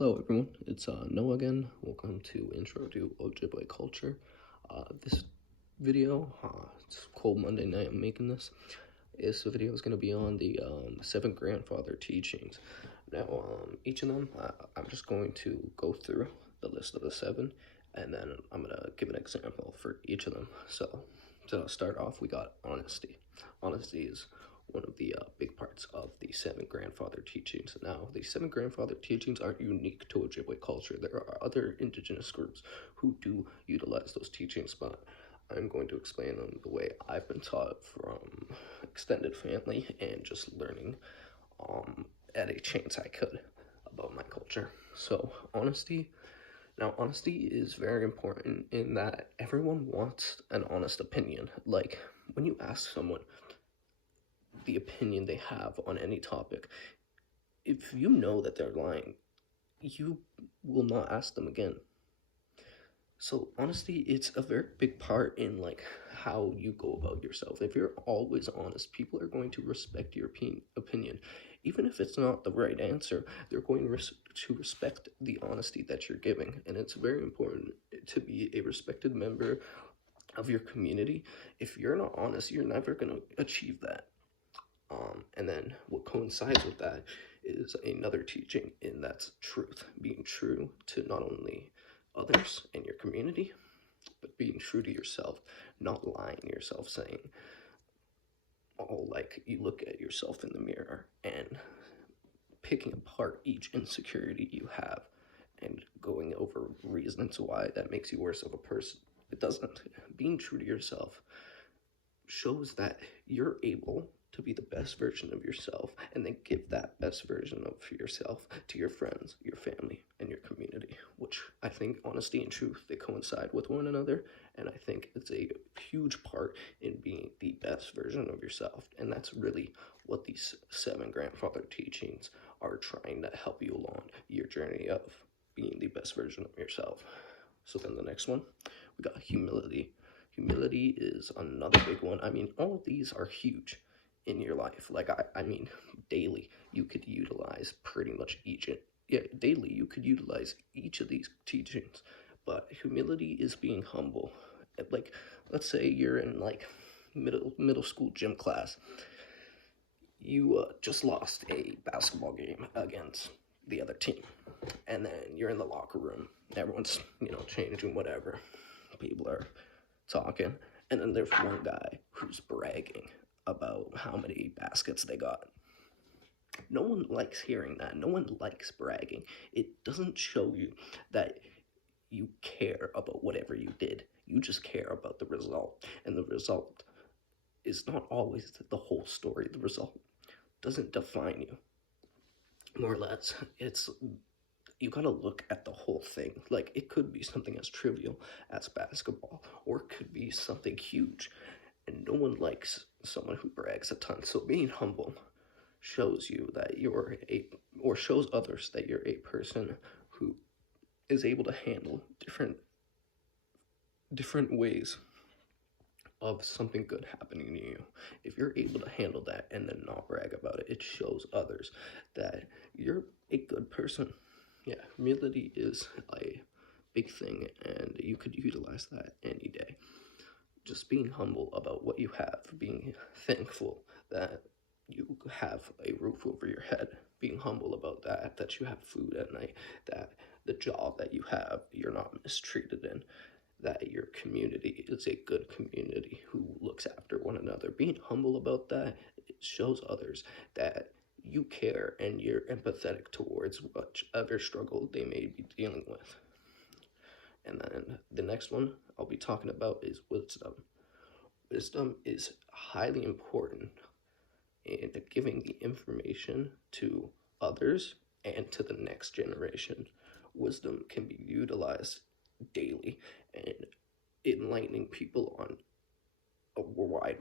Hello everyone, it's Noah again. Welcome to Intro to Ojibwe Culture. This video, it's cold Monday night, I'm making this. This video is going to be on the 7 grandfather teachings. Now, each of them, I'm just going to go through the list of the 7, and then I'm going to give an example for each of them. So to start off, we got honesty. Honesty is one of the big parts of the 7 grandfather teachings. Now, the 7 grandfather teachings aren't unique to Ojibwe culture. There are other indigenous groups who do utilize those teachings, but I'm going to explain them the way I've been taught from extended family and just learning at a chance I could about my culture. So, honesty. Now, honesty is very important in that everyone wants an honest opinion. Like, when you ask someone the opinion they have on any topic, if you know that they're lying, you will not ask them again. So honesty, it's a very big part in like how you go about yourself. If you're always honest, people are going to respect your opinion. Even if it's not the right answer, they're going to respect the honesty that you're giving. And it's very important to be a respected member of your community. If you're not honest, you're never going to achieve that. And then what coincides with that is another teaching, and that's truth. Being true to not only others and your community, but being true to yourself, not lying to yourself, saying, oh, like you look at yourself in the mirror and picking apart each insecurity you have and going over reasons why that makes you worse of a person. It doesn't. Being true to yourself shows that you're able to be the best version of yourself and then give that best version of yourself to your friends, your family, and your community, which I think honesty and truth, they coincide with one another, and I think it's a huge part in being the best version of yourself. And that's really what these 7 grandfather teachings are trying to help you along your journey of being the best version of yourself. So then the next one, we got humility. Humility is another big one. I mean, all of these are huge in your life. Like, I mean, daily, you could utilize pretty much daily, you could utilize each of these teachings. But humility is being humble. Like, let's say you're in, like, middle school gym class. You just lost a basketball game against the other team. And then you're in the locker room. Everyone's, changing whatever. People are talking, and then there's one guy who's bragging about how many baskets they got. No one likes hearing that. No one likes bragging. It doesn't show you that you care about whatever you did. You just care about the result. And the result is not always the whole story. The result doesn't define you. More or less, you gotta look at the whole thing. Like, it could be something as trivial as basketball, or it could be something huge. And no one likes someone who brags a ton. So being humble shows you that shows others that you're a person who is able to handle different ways of something good happening to you. If you're able to handle that and then not brag about it, it shows others that you're a good person. Yeah, humility is a big thing, and you could utilize that any day. Just being humble about what you have, being thankful that you have a roof over your head, being humble about that you have food at night, that the job that you have, you're not mistreated in, that your community is a good community who looks after one another. Being humble about that, it shows others that you care and you're empathetic towards whatever struggle they may be dealing with. And then the next one I'll be talking about is wisdom. Wisdom is highly important in giving the information to others and to the next generation. Wisdom can be utilized daily and enlightening people on a wide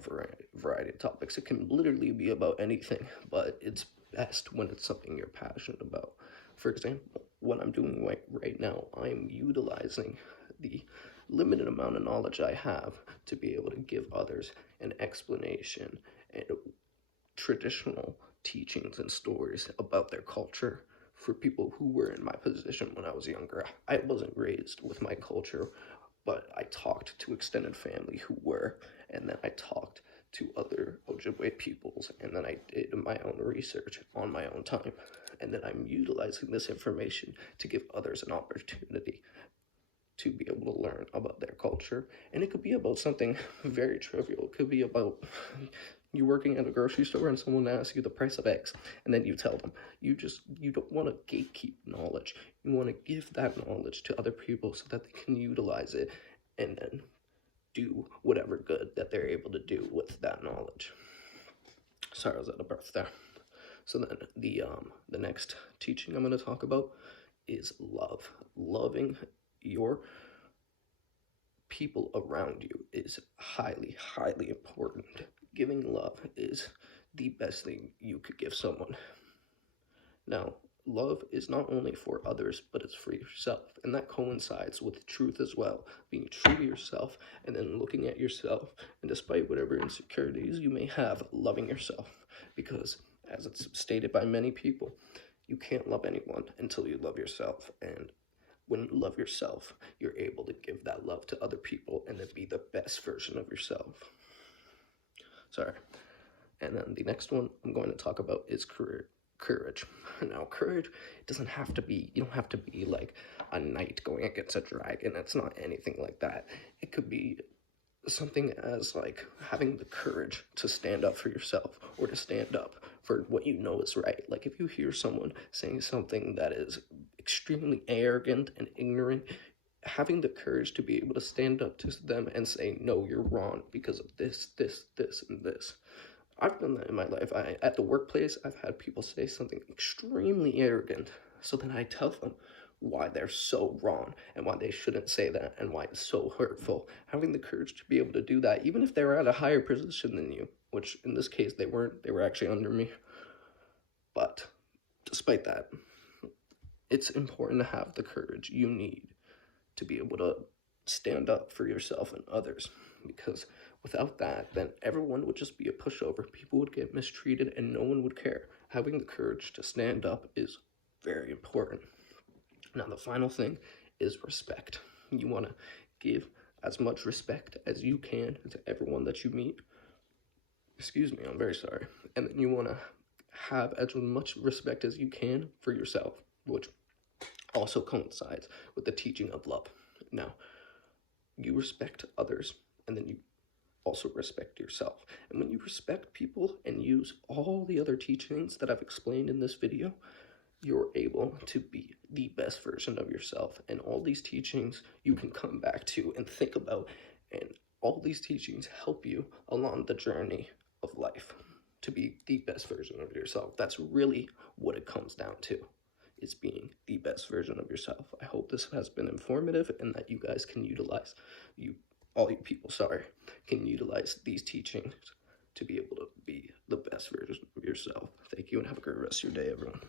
variety of topics. It can literally be about anything, but it's best when it's something you're passionate about. For example, what I'm doing right now, I'm utilizing the limited amount of knowledge I have to be able to give others an explanation and traditional teachings and stories about their culture for people who were in my position when I was younger. I wasn't raised with my culture, but I talked to extended family who were, and then I talked to other Ojibwe peoples, and then I did my own research on my own time, and then I'm utilizing this information to give others an opportunity to be able to learn about their culture. And it could be about something very trivial. It could be about you working at a grocery store and someone asks you the price of eggs, and then you tell them. You don't want to gatekeep knowledge. You want to give that knowledge to other people so that they can utilize it and then do whatever good that they're able to do with that knowledge. Sorry, I was out of breath there. So then the next teaching I'm going to talk about is love. Loving your people around you is highly, highly important. Giving love is the best thing you could give someone. Now, love is not only for others, but it's for yourself. And that coincides with truth as well. Being true to yourself and then looking at yourself, and despite whatever insecurities you may have, loving yourself. Because, as it's stated by many people, you can't love anyone until you love yourself. And when you love yourself, you're able to give that love to other people and then be the best version of yourself. Sorry. And then the next one I'm going to talk about is courage. Now, courage doesn't have to be, you don't have to be like a knight going against a dragon. It's not anything like that. It could be something as like having the courage to stand up for yourself or to stand up for what you know is right. Like if you hear someone saying something that is extremely arrogant and ignorant, having the courage to be able to stand up to them and say, no, you're wrong because of this, and this. I've done that in my life. At the workplace, I've had people say something extremely arrogant, so then I tell them why they're so wrong and why they shouldn't say that and why it's so hurtful. Having the courage to be able to do that, even if they're at a higher position than you, which in this case they weren't, they were actually under me. But despite that, it's important to have the courage you need to be able to stand up for yourself and others, because without that, then everyone would just be a pushover. People would get mistreated and no one would care. Having the courage to stand up is very important. Now, the final thing is respect. You want to give as much respect as you can to everyone that you meet. Excuse me, I'm very sorry. And then you want to have as much respect as you can for yourself, which also coincides with the teaching of love. Now, you respect others, and then you also respect yourself. And when you respect people and use all the other teachings that I've explained in this video, you're able to be the best version of yourself. And all these teachings you can come back to and think about, and all these teachings help you along the journey of life to be the best version of yourself. That's really what it comes down to, is being the best version of yourself. I hope this has been informative and that you guys can utilize, all you people, can utilize these teachings to be able to be the best version of yourself. Thank you and have a great rest of your day, everyone.